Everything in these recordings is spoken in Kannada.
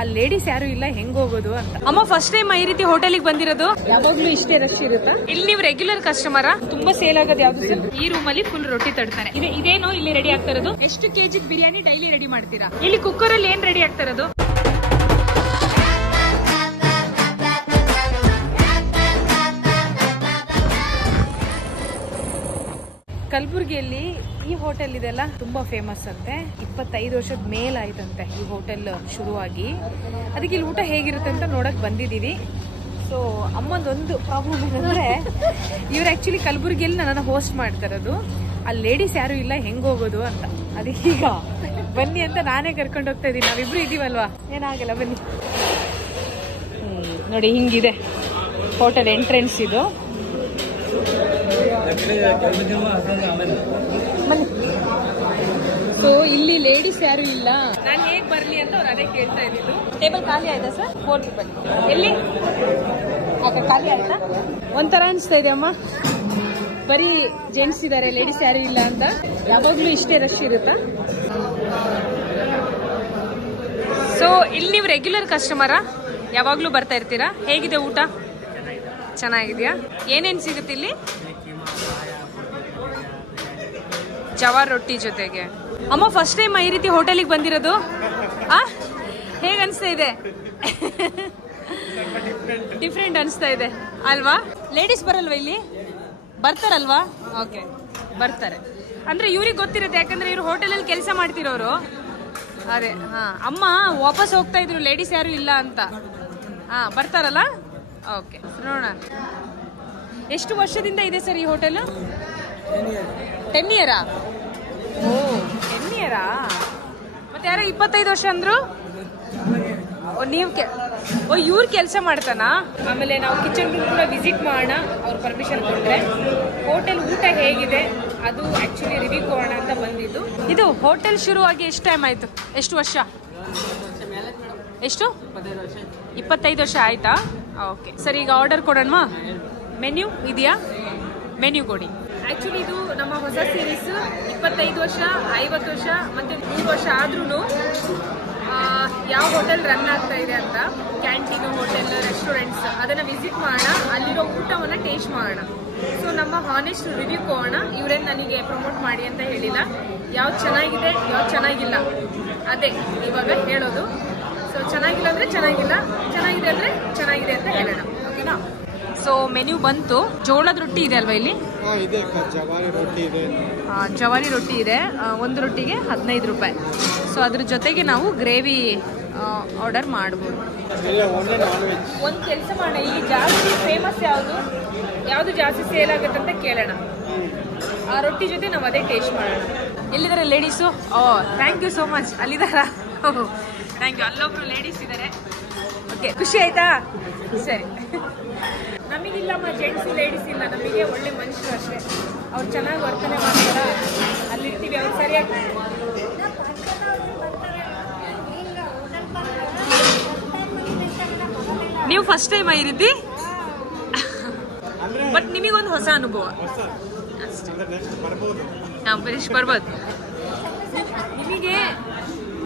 ಅಲ್ಲಿ ಲೇಡೀಸ್ ಯಾರು ಇಲ್ಲ, ಹೆಂಗ್ ಹೋಗೋದು ಅಂತ. ಅಮ್ಮ ಫಸ್ಟ್ ಟೈಮ್ ಈ ರೀತಿ ಹೋಟೆಲಿಗೆ ಬಂದಿರೋದು? ಯಾವಾಗ್ಲೂ ಇಷ್ಟೇ ರಶ್ ಇರುತ್ತಾ? ಇಲ್ಲಿ ನೀವು ರೆಗ್ಯುಲರ್ ಕಸ್ಟಮರಾ? ತುಂಬಾ ಸೇಲ್ ಆಗೋದು ಯಾವ್ದು ಸರ್? ಈ ರೂಮ್ ಅಲ್ಲಿ ಫುಲ್ ರೊಟ್ಟಿ ತಡ್ತಾರೆ. ಇದೇನೋ ಇಲ್ಲಿ ರೆಡಿ ಆಗ್ತಾ ಇರೋದು? ಎಷ್ಟು ಕೆಜಿ ಬಿರಿಯಾನಿ ಡೈಲಿ ರೆಡಿ ಮಾಡ್ತೀರಾ? ಇಲ್ಲಿ ಕುಕ್ಕರ್ ಅಲ್ಲಿ ಏನ್ ರೆಡಿ ಆಗ್ತಾ ಇರೋದು? ಕಲಬುರಗಿಯಲ್ಲಿ ಈ ಹೋಟೆಲ್ ಇದೆಲ್ಲ ತುಂಬಾ ಫೇಮಸ್ ಅಂತೆ. 25 ವರ್ಷದ ಮೇಲಾಯ್ತಂತೆ ಈ ಹೋಟೆಲ್ ಶುರುವಾಗಿ. ಅದಕ್ಕೆ ಇಲ್ಲಿ ಊಟ ಹೇಗಿರುತ್ತೆ ಅಂತ ನೋಡಕ್ ಬಂದಿದೀವಿ. ಸೊ ಅಮ್ಮಂದೊಂದು ಪ್ರಾಬ್ಲಮ್ ಏನಂದ್ರೆ, ಇವ್ರು ಆಕ್ಚುಲಿ ಕಲಬುರಗಿಯಲ್ಲಿ ನನ್ನನ್ನು ಹೋಸ್ಟ್ ಮಾಡ್ತಾ ಇರೋದು. ಅಲ್ಲಿ ಲೇಡೀಸ್ ಯಾರು ಇಲ್ಲ, ಹೆಂಗ್ ಹೋಗೋದು ಅಂತ. ಅದಕ್ಕೆ ಈಗ ಬನ್ನಿ ಅಂತ ನಾನೇ ಕರ್ಕೊಂಡು ಹೋಗ್ತಾ ಇದೀನಿ. ನಾವಿಬ್ರು ಇದೀವಲ್ವಾ, ಏನಾಗಲ್ಲ ಬನ್ನಿ. ನೋಡಿ ಹಿಂಗಿದೆ ಹೋಟೆಲ್ ಎಂಟ್ರೆನ್ಸ್ ಇದು. ಸೊ ಇಲ್ಲಿ ಲೇಡೀಸ್ ಯಾರು ಇಲ್ಲ, ನಾನು ಹೇಗ್ ಬರ್ಲಿ ಅಂತ ಅವ್ರು ಅದೇ ಕೇಳ್ತಾ ಇದ್ದಿದ್ದು. ಟೇಬಲ್ ಖಾಲಿ ಆಯ್ತಾ ಸರ್? 4 people. ಎಲ್ಲಿ ಖಾಲಿ ಆಯ್ತಾ? ಒಂಥರ ಅನ್ಸ್ತಾ ಇದೆ ಅಮ್ಮ, ಬರೀ ಜೆಂಟ್ಸ್ ಇದಾರೆ, ಲೇಡೀಸ್ ಯಾರು ಇಲ್ಲ ಅಂತ. ಯಾವಾಗ್ಲೂ ಇಷ್ಟೇ ರಶ್ ಇರುತ್ತಾ? ಸೊ ಇಲ್ಲಿ ನೀವು ರೆಗ್ಯುಲರ್ ಕಸ್ಟಮರಾ? ಯಾವಾಗ್ಲೂ ಬರ್ತಾ ಇರ್ತೀರಾ? ಹೇಗಿದೆ ಊಟ? ಚೆನ್ನಾಗಿದ್ಯಾ? ಏನೇನ್ ಸಿಗುತ್ತೆ ಇಲ್ಲಿ? ಜವಾರ್ ರೊಟ್ಟಿ ಜೊತೆಗೆ. ಅಮ್ಮ ಫಸ್ಟ್ ಟೈಮ್ ಈ ರೀತಿ ಹೋಟೆಲಿಗೆ ಬಂದಿರೋದು? ಹೇಗ ಅನ್ಸ್ತಾ ಇದೆ? ಡಿಫ್ರೆಂಟ್ ಅನ್ಸ್ತಾ ಇದೆ ಅಲ್ವಾ? ಲೇಡೀಸ್ ಬರಲ್ವಾ ಇಲ್ಲಿ? ಬರ್ತಾರಲ್ವಾ? ಓಕೆ, ಬರ್ತಾರೆ ಅಂದ್ರೆ ಇವ್ರಿಗೆ ಗೊತ್ತಿರುತ್ತೆ, ಯಾಕಂದ್ರೆ ಇವ್ರು ಹೋಟೆಲಲ್ಲಿ ಕೆಲಸ ಮಾಡ್ತಿರೋರು. ಅದೇ ಅಮ್ಮ ವಾಪಸ್ ಹೋಗ್ತಾ ಇದ್ರು, ಲೇಡೀಸ್ ಯಾರು ಇಲ್ಲ ಅಂತ. ಬರ್ತಾರಲ್ಲ? ಓಕೆ, ನೋಡೋಣ. ಎಷ್ಟು ವರ್ಷದಿಂದ ಇದೆ ಸರ್ ಈ ಹೋಟೆಲ್? 10 ಇಯರಾ? ಓ 10 ಇಯರಾ? ಮತ್ತೆ ಯಾರೋ 25 ವರ್ಷ ಅಂದ್ರು. ನೀವು ಇವ್ರು ಕೆಲಸ ಮಾಡ್ತಾನಾ? ಆಮೇಲೆ ನಾವು ಕಿಚನ್ ರೂಮ್ ಕೂಡ ವಿಸಿಟ್ ಮಾಡೋಣ, ಅವ್ರು ಪರ್ಮಿಷನ್ ಕೊಟ್ರೆ. ಹೋಟೆಲ್ ಊಟ ಹೇಗಿದೆ ಅದು ಆಕ್ಚುಲಿ ರಿವ್ಯೂ ಕೊಡೋಣ ಅಂತ ಬಂದಿದ್ದು. ಇದು ಹೋಟೆಲ್ ಶುರುವಾಗಿ ಎಷ್ಟು ಟೈಮ್ ಆಯ್ತು? ಎಷ್ಟು ವರ್ಷ? ಎಷ್ಟು? 25 ವರ್ಷ ಆಯ್ತಾ? ಓಕೆ ಸರ್, ಈಗ ಆರ್ಡರ್ ಕೊಡೋಣ. ಮೆನ್ಯೂ ಇದೆಯಾ? ಮೆನ್ಯೂ ಕೊಡಿ. ಆಕ್ಚುಲಿ ಇದು ನಮ್ಮ ಹೊಸ ಸೀರೀಸ್. 25 ವರ್ಷ, 50 ವರ್ಷ ಮತ್ತೆ 100 ವರ್ಷ ಆದ್ರೂ ಯಾವ ಹೋಟೆಲ್ ರನ್ ಆಗ್ತಾ ಇದೆ ಅಂತ, ಕ್ಯಾಂಟೀನು, ಹೋಟೆಲ್, ರೆಸ್ಟೋರೆಂಟ್ಸ್ ಅದನ್ನ ವಿಸಿಟ್ ಮಾಡೋಣ, ಅಲ್ಲಿರೋ ಊಟವನ್ನ ಟೇಸ್ಟ್ ಮಾಡೋಣ. ಸೊ ನಮ್ಮ ಹಾನೆಸ್ಟ್ ರಿವ್ಯೂ ಕೊಡೋಣ. ಇವರೇನು ನನಗೆ ಪ್ರಮೋಟ್ ಮಾಡಿ ಅಂತ ಹೇಳಿಲ್ಲ. ಯಾವ್ದು ಚೆನ್ನಾಗಿದೆ, ಯಾವ್ದು ಚೆನ್ನಾಗಿಲ್ಲ ಅದೇ ಇವಾಗ ಹೇಳೋದು. ಸೊ ಚೆನ್ನಾಗಿಲ್ಲ ಅಂದ್ರೆ ಚೆನ್ನಾಗಿಲ್ಲ, ಚೆನ್ನಾಗಿದೆ ಅಂದ್ರೆ ಚೆನ್ನಾಗಿದೆ ಅಂತ ಹೇಳೋಣ. ಓಕೆನಾ? ಸೊ ಮೆನ್ಯೂ ಬಂತು. ಜೋಳದ ರೊಟ್ಟಿ ಇದೆ ಅಲ್ವಾ ಇಲ್ಲಿ? ಜವಾರಿ ರೊಟ್ಟಿ ಇದೆ. ಒಂದು ರೊಟ್ಟಿಗೆ 15 ರೂಪಾಯಿ. ಸೊ ಅದ್ರ ಜೊತೆಗೆ ನಾವು ಗ್ರೇವಿ ಆರ್ಡರ್ ಮಾಡ್ಬೋದು. ಒಂದು ಕೆಲಸ ಮಾಡೋಣ, ಇಲ್ಲಿ ಜಾಸ್ತಿ ಫೇಮಸ್ ಯಾವುದು ಜಾಸ್ತಿ ಸೇಲ್ ಆಗುತ್ತೆ ಅಂತ ಕೇಳೋಣ. ಆ ರೊಟ್ಟಿ ಜೊತೆ ನಾವು ಅದೇ ಟೇಸ್ಟ್ ಮಾಡೋಣ. ಎಲ್ಲಿದ್ದಾರೆ ladies? Thank you so much. ಅಲ್ಲಿದ್ದಾರಾ? Thank you. ಅಲ್ಲೊಬ್ರು ಲೇಡೀಸ್ ಇದ್ದಾರೆ. ಓಕೆ, ಖುಷಿ ಆಯ್ತಾ? ಸರಿ. ನಮಗಿಲ್ಲಮ್ಮ ಜೆಂಟ್ಸು ಲೇಡೀಸ್ ಇಲ್ಲ, ನಮಗೆ ಒಳ್ಳೆ ಮನುಷ್ಯರು ಅಷ್ಟೇ. ಅವ್ರು ಚೆನ್ನಾಗಿ ವರ್ತನೆ ಮಾಡ್ತಾರ, ಅಲ್ಲಿರ್ತೀವಿ. ಅವ್ರು ಸರಿಯಾಗಿ ನೀವು ಫಸ್ಟ್ ಟೈಮ್ ಈ ರೀತಿ, ಬಟ್ ನಿಮಗೊಂದು ಹೊಸ ಅನುಭವ ಅಷ್ಟೇ. ಬರೀಶ್ ಬರ್ಬೋದು. ನಿಮಗೆ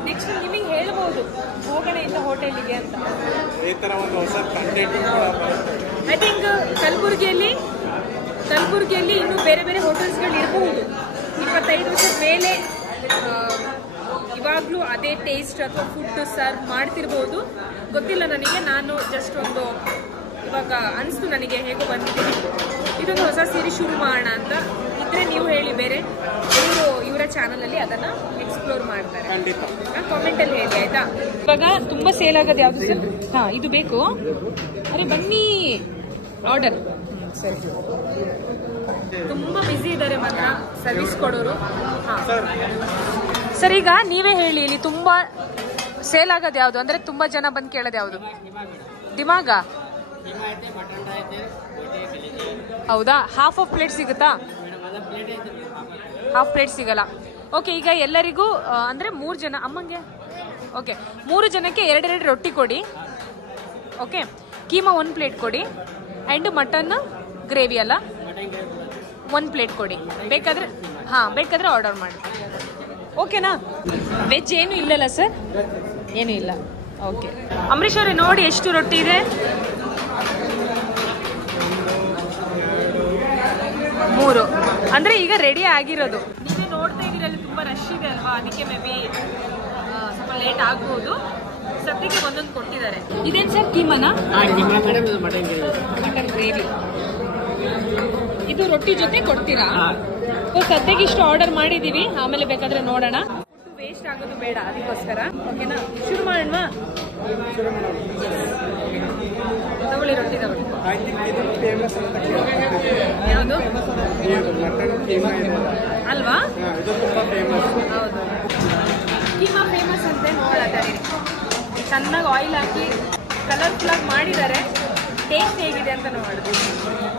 ನೆಕ್ಸ್ಟ್ ನಿಮಗೆ ಹೇಳ್ಬೋದು ಹೋಗೋಣ ಇಂಥ ಹೋಟೆಲಿಗೆ ಅಂತ. ಐ ಥಿಂಕ್ ಕಲಬುರಗಿಯಲ್ಲಿ ಇನ್ನೂ ಬೇರೆ ಬೇರೆ ಹೋಟೆಲ್ಸ್ಗಳು ಇರಬಹುದು. 25 ವರ್ಷದ ಮೇಲೆ ಇವಾಗಲೂ ಅದೇ ಟೇಸ್ಟ್ ಅಥವಾ ಫುಡ್ ಸರ್ವ್ ಮಾಡ್ತಿರ್ಬೋದು, ಗೊತ್ತಿಲ್ಲ ನನಗೆ. ನಾನು ಜಸ್ಟ್ ಒಂದು ಇವಾಗ ಅನಿಸ್ತು ನನಗೆ, ಹೇಗೋ ಬಂದಿದ್ದೀನಿ. ಇದೊಂದು ಹೊಸ ಸೀರೀಸ್ ಶುರು ಮಾಡೋಣ ಅಂತ ಇದ್ರೆ ನೀವು ಹೇಳಿ, ಬೇರೆ ಇವರ ಚಾನಲಲ್ಲಿ ಅದನ್ನು ಎಕ್ಸ್ಪ್ಲೋರ್ ಮಾಡ್ತಾರೆ. ಕಾಮೆಂಟಲ್ಲಿ ಹೇಳಿ ಆಯ್ತಾ? ಇವಾಗ ತುಂಬ ಸೇಲ್ ಆಗೋದು ಯಾವುದು ಸರ್? ಇದು ಬೇಕು. ಅರೆ ಬನ್ನಿ, ಆರ್ಡರ್. ಸರಿ, ತುಂಬ ಬ್ಯುಸಿ ಇದ್ದಾರೆ ಮಾತ್ರ ಸರ್ವಿಸ್ ಕೊಡೋರು. ಸರ್ ಈಗ ನೀವೇ ಹೇಳಿ, ಇಲ್ಲಿ ತುಂಬ ಸೇಲ್ ಆಗೋದು ಯಾವುದು, ಅಂದರೆ ತುಂಬ ಜನ ಬಂದು ಕೇಳೋದು ಯಾವುದು? ದಿಮಾಗ? ಹೌದಾ? ಹಾಫ್ ಆಫ್ ಪ್ಲೇಟ್ ಸಿಗುತ್ತಾ? ಹಾಫ್ ಪ್ಲೇಟ್ ಸಿಗಲ್ಲ. ಓಕೆ, ಈಗ ಎಲ್ಲರಿಗೂ ಅಂದರೆ 3 ಜನ ಅಮ್ಮಂಗೆ. ಓಕೆ, 3 ಜನಕ್ಕೆ 2 ರೊಟ್ಟಿ ಕೊಡಿ. ಓಕೆ, ಕೀಮಾ 1 ಪ್ಲೇಟ್ ಕೊಡಿ. ಆ್ಯಂಡ್ ಮಟನ್ ಗ್ರೇವಿ ಅಲ್ಲ 1 ಪ್ಲೇಟ್ ಕೊಡಿ. ಬೇಕಾದರೆ ಆರ್ಡರ್ ಮಾಡಿ. ಓಕೆನಾ? ವೆಜ್ ಏನು ಇಲ್ಲಲ್ಲ ಸರ್? ಏನೂ ಇಲ್ಲ. ಓಕೆ ಅಂಬರೀಶ್ ಅವರೇ ನೋಡಿ ಎಷ್ಟು ರೊಟ್ಟಿ ಇದೆ? 3 ಅಂದ್ರೆ ಈಗ ರೆಡಿ ಆಗಿರೋದು. ನೀವೇ ನೋಡ್ತಾ ಇದ್ದೀರಿ ಅಲ್ಲಿ ತುಂಬಾ ರಶ್ ಇದೆ ಅಲ್ವಾ, ಅದಕ್ಕೆ ಮೇ ಬಿ ಸ್ವಲ್ಪ ಲೇಟ್ ಆಗ್ಬೋದು. ಸದ್ಯಕ್ಕೆ ಒಂದೊಂದು ಕೊಟ್ಟಿದ್ದಾರೆ. ಇದೇನು ಸರ್ ಕೀಮನಾ? Mutton gravy. ಇದು ರೊಟ್ಟಿ ಜೊತೆ ಕೊಡ್ತೀರಾ? ಸದ್ಯಕ್ಕೆ ಇಷ್ಟು ಆರ್ಡರ್ ಮಾಡಿದೀವಿ, ಆಮೇಲೆ ಬೇಕಾದ್ರೆ ನೋಡೋಣ. ವೇಸ್ಟ್ ಆಗೋದು ಬೇಡ, ಅದಕ್ಕೋಸ್ಕರ. ಓಕೆನಾ, ಶುರು ಮಾಡೋಣ. ತಗೊಳ್ಳಿ ರೊಟ್ಟಿ ತಗೊಳ್ಳಿ. ಯಾವುದು ಅಲ್ವಾ? ಹೌದು, ಕೀಮಾ ಫೇಮಸ್ ಅಂತೆ. ನೋಡೋಣ, ಚೆನ್ನಾಗಿ ಆಯಿಲ್ ಹಾಕಿ ಕಲರ್ಫುಲ್ ಆಗಿ ಮಾಡಿದ್ದಾರೆ. ಟೇಸ್ಟ್ ಹೇಗಿದೆ ಅಂತ ನೋಡೋದು.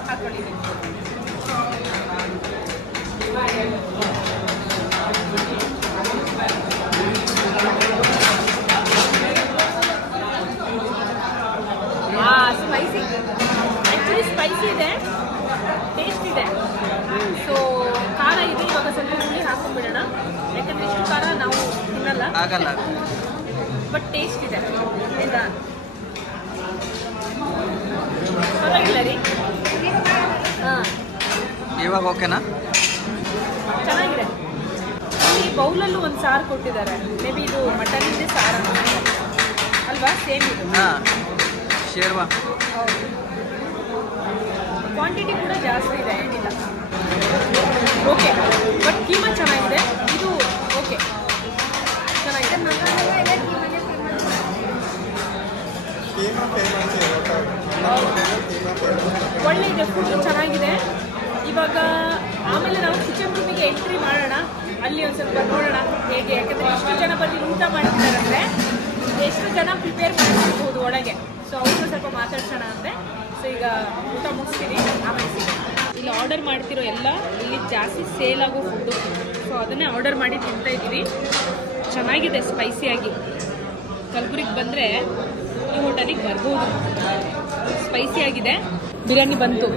ಹಾಕೊಂಡಿದ್ದೀನಿ. ಸ್ಪೈಸಿ, ಆ್ಯಕ್ಚುಲಿ ಸ್ಪೈಸಿ ಇದೆ, ಟೇಸ್ಟ್ ಇದೆ. ಸೊ ಖಾರ ಇದೆ. ಇವಾಗ ಸ್ವಲ್ಪ ಹುಳಿ ಹಾಕೊಂಡ್ಬಿಡೋಣ, ಯಾಕಂದ್ರೆ ಇಷ್ಟು ಖಾರ ನಾವು ತಿನ್ನಲ್ಲ, ಬಟ್ ಟೇಸ್ಟ್ ಇದೆ. ಆಯ್ತಾ? ಪರವಾಗಿಲ್ಲ ರೀ. ಹಾಂ, ಇವಾಗ ಓಕೆನಾ? ಚೆನ್ನಾಗಿದೆ. ಈ ಬೌಲಲ್ಲೂ ಒಂದು ಸಾರು ಕೊಟ್ಟಿದ್ದಾರೆ. ಮೇ ಬಿ ಇದು ಮಟನ್ ಇದೆ ಸಾರು ಅಲ್ವಾ? ಸೇಮ್ ಇದು. ಶೇರ್ವಾ. ಕ್ವಾಂಟಿಟಿ ಕೂಡ ಜಾಸ್ತಿ ಇದೆ, ಏನಿಲ್ಲ. ಓಕೆ, ಬಟ್ ಕೀಮಾ ಚೆನ್ನಾಗಿದೆ. ಇದು ಓಕೆ, ಚೆನ್ನಾಗಿದೆ. ಒಳ್ಳೆ ಇದೆ, ಫುಡ್ ಚೆನ್ನಾಗಿದೆ. ಇವಾಗ ಆಮೇಲೆ ನಾವು ಕಿಚನ್ ರೂಮಿಗೆ ಎಂಟ್ರಿ ಮಾಡೋಣ, ಅಲ್ಲಿ ಒಂದು ಸ್ವಲ್ಪ ನೋಡೋಣ ಹೇಗೆ. ಯಾಕಂದರೆ ಎಷ್ಟು ಜನ ಬಂದು ಊಟ ಮಾಡ್ತಿದ್ದಾರಂದರೆ ಎಷ್ಟು ಜನ ಪ್ರಿಪೇರ್ ಮಾಡಿರ್ಬೋದು ಒಳಗೆ. ಸೊ ಅವ್ರನ್ನ ಸ್ವಲ್ಪ ಮಾತಾಡ್ಸೋಣ ಅಂದರೆ. ಸೊ ಈಗ ಊಟ ಮುಗಿಸ್ತೀನಿ, ಆಮೇಲೆ ಸಿಗೋಣ. ಇಲ್ಲಿ ಆರ್ಡರ್ ಮಾಡ್ತಿರೋ ಎಲ್ಲ ಇಲ್ಲಿ ಜಾಸ್ತಿ ಸೇಲ್ ಆಗೋ ಫುಡ್ಡು. ಸೊ ಅದನ್ನೇ ಆರ್ಡರ್ ಮಾಡಿ ತಿಂತಾ ಇದ್ದೀವಿ. ಚೆನ್ನಾಗಿದೆ, ಸ್ಪೈಸಿಯಾಗಿ. ಕಲಬುರ್ಗಿಗೆ ಬಂದರೆ ಈ ಹೋಟೆಲಿಗೆ ಬರ್ಬೋದು. ಸ್ಪೈಸಿಯಾಗಿದೆ. ಬಿರಿಯಾನಿ ಬಂತು.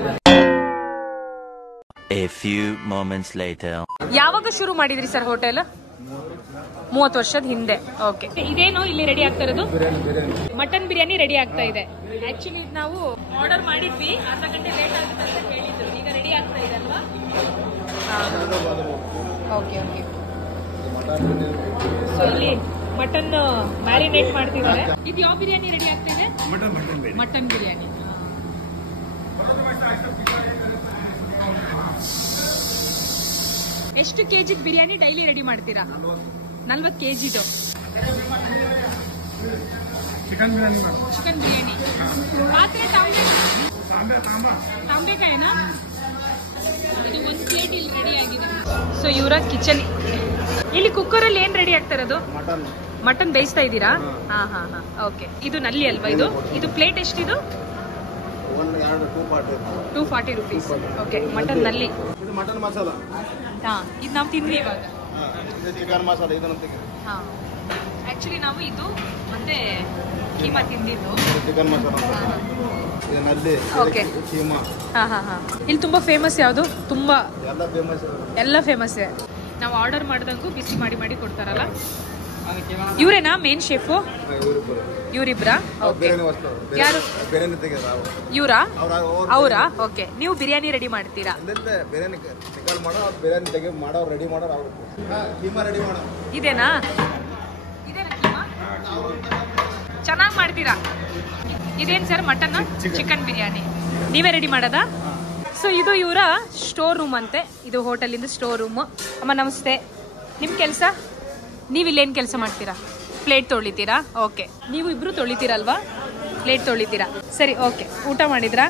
A few moments later. ಯಾವಾಗ ಶುರು ಮಾಡಿದ್ರಿ ಸರ್ ಹೋಟೆಲ್? 30 ವರ್ಷದ ಹಿಂದೆ. ಓಕೆ, ಇದೇನು ಇಲ್ಲಿ ರೆಡಿ ಆಗ್ತಾ ಇರೋದು? ಮಟನ್ ಬಿರಿಯಾನಿ ರೆಡಿ ಆಗ್ತಾ ಇದೆ. ಆಕ್ಚುಲಿ ಇದು ನಾವು ಆರ್ಡರ್ ಮಾಡಿದ್ವಿ, ಅರ್ಧ ಗಂಟೆ ಲೇಟ್ ಆಗುತ್ತೆ ಅಂತ ಹೇಳಿದ್ರು. ಈಗ ರೆಡಿ ಆಗ್ತಾ ಇದೆ ಅಲ್ವಾ? Okay okay. ಸೊ ಇಲ್ಲಿ ಮಟನ್ ಮ್ಯಾರಿನೇಟ್ ಮಾಡ್ತಿದ್ದಾರೆ. ಇದು ಯಾವ ಬಿರಿಯಾನಿ ರೆಡಿ ಆಗ್ತಾ ಇದೆ? ಮಟನ್ ಬಿರಿಯಾನಿ. ಎಷ್ಟು ಕೆಜಿ ಬಿರಿಯಾನಿ ಡೈಲಿ ರೆಡಿ ಮಾಡ್ತೀರಾ? 40 ಕೆಜಿದು ಚಿಕನ್ ಬಿರಿಯಾನಿ. ಪಾತ್ರೆ ತಾಂಬೆಕಾಯಿನಾ? ಇದು ಒಂದು ಪ್ಲೇಟ್ ಇಲ್ಲಿ ರೆಡಿ ಆಗಿದೆ. ಸೊ ಇವರ ಕಿಚನ್. ಇಲ್ಲಿ ಕುಕ್ಕರ್ ಅಲ್ಲಿ ಏನ್ ರೆಡಿ ಆಗ್ತಾ ಇರೋದು? ಮಟನ್ ಬೇಯಿಸ್ತಾ ಇದ್ದೀರಾ? ಹಾ ಹಾ ಹಾ. ಓಕೆ, ಇದು ನಲ್ಲಿ ಅಲ್ವಾ? ಇದು ಪ್ಲೇಟ್ ಎಷ್ಟಿದು? 240 rupees. ಓಕೆ, ಮಟನ್ ನಲ್ಲಿ. ಮಟನ್ ಮಸಾಲ. ಹಾ, ಇದು ನಾವು ತಿಂದ್ವಿ ಇವಾಗ. ಚಿಕನ್ ಮಸಾಲ ಇದನ್ನು ತೆಗೆ. ಹಾ, ಆಕ್ಚುಲಿ ನಾವು ಇದು ಮತ್ತೆ ಕೀಮಾ ತಿಂದಿದ್ದು. ಚಿಕನ್ ಮಸಾಲ ಇದು ನಲ್ಲಿ. ಓಕೆ, ಕೀಮಾ. ಹಾ ಹಾ ಹಾ. ಇಲ್ಲಿ ತುಂಬಾ ಫೇಮಸ್ ಯಾವುದು? ತುಂಬಾ ಎಲ್ಲ ಫೇಮಸ್. ನಾವು ಆರ್ಡರ್ ಮಾಡಿದಂಗೂ ಬಿಸಿ ಮಾಡಿ ಮಾಡಿ ಕೊಡ್ತಾರಲ್ಲ. ಇವರೇನಾ ಮೇನ್ ಶೆಫು? ಇವರಿಬ್ರಾ? ಓಕೆ. ಯಾರು ಇವರಾ? ಅವರಾ? ಓಕೆ. ನೀವು ಬಿರಿಯಾನಿ ರೆಡಿ ಮಾಡ್ತೀರಾ? ಇದೇನಾ? ಚೆನ್ನಾಗಿ ಮಾಡ್ತೀರಾ? ಇದೇನು ಸರ್? ಮಟನ್ ಚಿಕನ್ ಬಿರಿಯಾನಿ ನೀವೇ ರೆಡಿ ಮಾಡೋದಾ? ಸೊ ಇದು ಇವರ ಸ್ಟೋರ್ ರೂಮ್ ಅಂತೆ. ಇದು ಹೋಟೆಲಿಂದ ಸ್ಟೋರ್ ರೂಮು. ಅಮ್ಮ ನಮಸ್ತೆ. ನಿಮ್ಮ ಕೆಲಸ? ನೀವು ಇಲ್ಲೇನು ಕೆಲಸ ಮಾಡ್ತೀರಾ? ಪ್ಲೇಟ್ ತೊಳಿತೀರಾ? ಓಕೆ. ನೀವು ಇಬ್ರು ತೊಳಿತೀರಲ್ವಾ? ಪ್ಲೇಟ್ ತೊಳಿತೀರಾ? ಸರಿ, ಓಕೆ. ಊಟ ಮಾಡಿದ್ರಾ?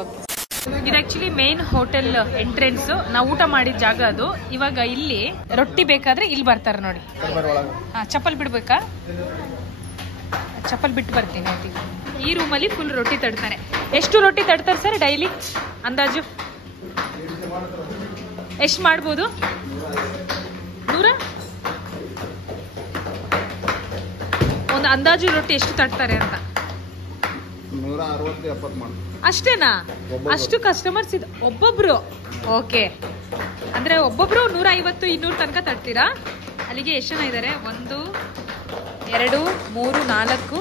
ಓಕೆ. ಇದು ಆ್ಯಕ್ಚುಲಿ ಮೇನ್ ಹೋಟೆಲ್ ಎಂಟ್ರೆನ್ಸು. ನಾವು ಊಟ ಮಾಡಿದ ಜಾಗ ಅದು. ಇವಾಗ ಇಲ್ಲಿ ರೊಟ್ಟಿ ಬೇಕಾದ್ರೆ ಇಲ್ಲಿ ಬರ್ತಾರೆ ನೋಡಿ. ಹಾಂ, ಚಪ್ಪಲ್ ಬಿಡ್ಬೇಕಾ? ಚಪ್ಪಲ್ ಬಿಟ್ಟು ಬರ್ತೀನಿ. ಹೋಗ್ತೀವಿ. ಈ ರೂಮಲ್ಲಿ ಫುಲ್ ರೊಟ್ಟಿ ತಡ್ತಾರೆ. ಎಷ್ಟು ರೊಟ್ಟಿ ತಡ್ತಾರೆ ಸರ್ ಡೈಲಿ ಅಂದಾಜು? ಎಷ್ಟು ಮಾಡ್ಬೋದು? 100? ಒಂದು ಅಂದಾಜು ರೊಟ್ಟಿ ಎಷ್ಟು ತಡ್ತಾರೆ ಅಂತ? 160-70 ಮಾಡಿ. ಅಷ್ಟೇನಾ? ಅಷ್ಟು ಕಸ್ಟಮರ್ಸ್ ಇದು ಒಬ್ಬೊಬ್ರು? ಓಕೆ. ಅಂದ್ರೆ ಒಬ್ಬೊಬ್ರು 150-200 ತನಕ ತಡ್ತೀರಾ? ಅಲ್ಲಿಗೆ ಎಷ್ಟು ಜನ ಇದ್ದಾರೆ? 1, 2 3 4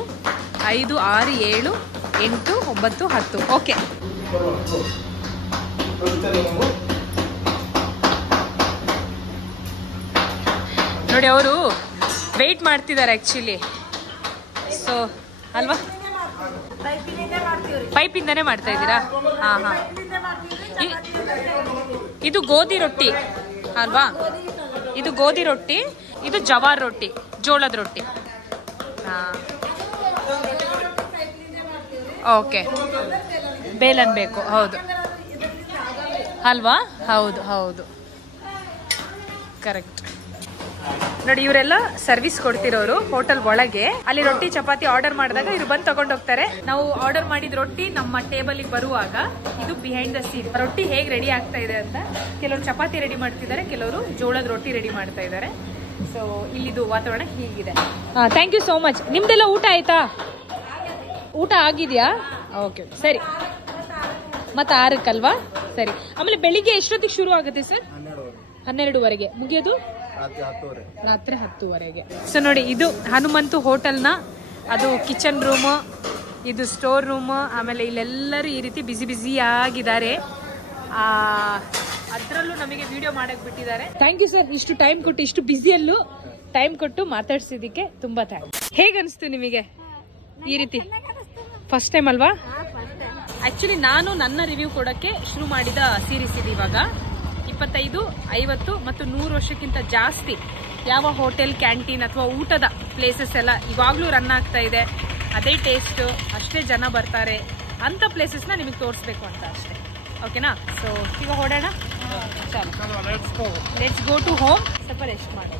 5 6 7 8 9 10 ಓಕೆ. ನೋಡಿ ಅವರು ವೆಯ್ಟ್ ಮಾಡ್ತಿದ್ದಾರೆ ಆ್ಯಕ್ಚುಲಿ. ಸೊ ಅಲ್ವಾ, ಪೈಪಿಂದನೇ ಮಾಡ್ತಾ ಇದ್ದೀರಾ? ಹಾಂ ಹಾಂ. ಇದು ಗೋಧಿ ರೊಟ್ಟಿ ಅಲ್ವಾ? ಇದು ಗೋಧಿ ರೊಟ್ಟಿ, ಇದು ಜವಾರ್ ರೊಟ್ಟಿ, ಜೋಳದ ರೊಟ್ಟಿ. ಹಾಂ ಓಕೆ. ಬೇಲನ್ ಬೇಕು, ಹೌದು ಅಲ್ವಾ? ಹೌದು ಹೌದು ಕರೆಕ್ಟ್. ನೋಡಿ ಇವರೆಲ್ಲ ಸರ್ವಿಸ್ ಕೊಡ್ತಿರೋರು ಹೋಟೆಲ್ ಒಳಗೆ. ಅಲ್ಲಿ ರೊಟ್ಟಿ ಚಪಾತಿ ಆರ್ಡರ್ ಮಾಡಿದಾಗ ಇವ್ರು ಬಂದು ತಗೊಂಡು ಹೋಗ್ತಾರೆ. ನಾವು ಆರ್ಡರ್ ಮಾಡಿದ ರೊಟ್ಟಿ ನಮ್ಮ ಟೇಬಲ್ ಬರುವಾಗ ಇದು ಬಿಹೈಂಡ್ ದ ಸೀನ್ ರೊಟ್ಟಿ ಹೇಗೆ ರೆಡಿ ಆಗ್ತಾ ಇದೆ ಅಂತ. ಕೆಲವರು ಚಪಾತಿ ರೆಡಿ ಮಾಡ್ತಿದ್ದಾರೆ, ಕೆಲವರು ಜೋಳದ ರೊಟ್ಟಿ ರೆಡಿ ಮಾಡ್ತಾ ಇದ್ದಾರೆ. ಸೊ ಇಲ್ಲಿದು ವಾತಾವರಣ ಹೀಗಿದೆ. Thank you so much. ನಿಮ್ದೆಲ್ಲ ಊಟ ಆಯ್ತಾ? ಊಟ ಆಗಿದೆಯಾ? ಓಕೆ ಸರಿ. ಮತ್ತೆ 6 ಸರಿ. ಆಮೇಲೆ ಬೆಳಿಗ್ಗೆ ಎಷ್ಟೊತ್ತಿಗೆ ಶುರು ಆಗುತ್ತೆ ಸರ್? 12ವರೆಗೆ. ಮುಗಿಯೋದು ರಾತ್ರಿ 10ವರೆಗೆ. ಸೊ ನೋಡಿ ಇದು ಹನುಮಂತು ಹೋಟೆಲ್ನ ಅದು ಕಿಚನ್ ರೂಮು, ಇದು ಸ್ಟೋರ್ ರೂಮು. ಆಮೇಲೆ ಇಲ್ಲೆಲ್ಲರೂ ಈ ರೀತಿ ಬಿಸಿ ಆಗಿದ್ದಾರೆ. ಅದರಲ್ಲೂ ನಮಗೆ ವಿಡಿಯೋ ಮಾಡಕ್ ಬಿಟ್ಟಿದ್ದಾರೆ. ಥ್ಯಾಂಕ್ ಯು ಸರ್, ಇಷ್ಟು ಟೈಮ್ ಕೊಟ್ಟು, ಇಷ್ಟು ಬ್ಯುಸಿಯಲ್ಲೂ ಟೈಮ್ ಕೊಟ್ಟು ಮಾತಾಡ್ಸಿದ್ದಕ್ಕೆ ತುಂಬಾ ಥ್ಯಾಂಕ್ಸ್. ಹೇಗನ್ನಿಸ್ತು ನಿಮಗೆ ಈ ರೀತಿ? ಫಸ್ಟ್ ಟೈಮ್ ಅಲ್ವಾ? ಆಕ್ಚುಲಿ ನಾನು ನನ್ನ ರಿವ್ಯೂ ಕೊಡಕ್ಕೆ ಶುರು ಮಾಡಿದ ಸೀರೀಸ್ ಇದು. ಇವಾಗ 25, 50 ಮತ್ತು 100 ವರ್ಷಕ್ಕಿಂತ ಜಾಸ್ತಿ ಯಾವ ಹೋಟೆಲ್, ಕ್ಯಾಂಟೀನ್ ಅಥವಾ ಊಟದ ಪ್ಲೇಸಸ್ ಎಲ್ಲ ಇವಾಗ್ಲೂ ರನ್ ಆಗ್ತಾ ಇದೆ, ಅದೇ ಟೇಸ್ಟ್, ಅಷ್ಟೇ ಜನ ಬರ್ತಾರೆ ಅಂತ ಪ್ಲೇಸಸ್ನ ನಿಮಗೆ ತೋರಿಸ್ಬೇಕು ಅಂತ ಅಷ್ಟೇ. ಓಕೆನಾ? ಸೊ ಈಗ ಹೊಡೋಣ. Let's go to home. ಸ್ವಲ್ಪ ರೆಸ್ಟ್ ಮಾಡಿ.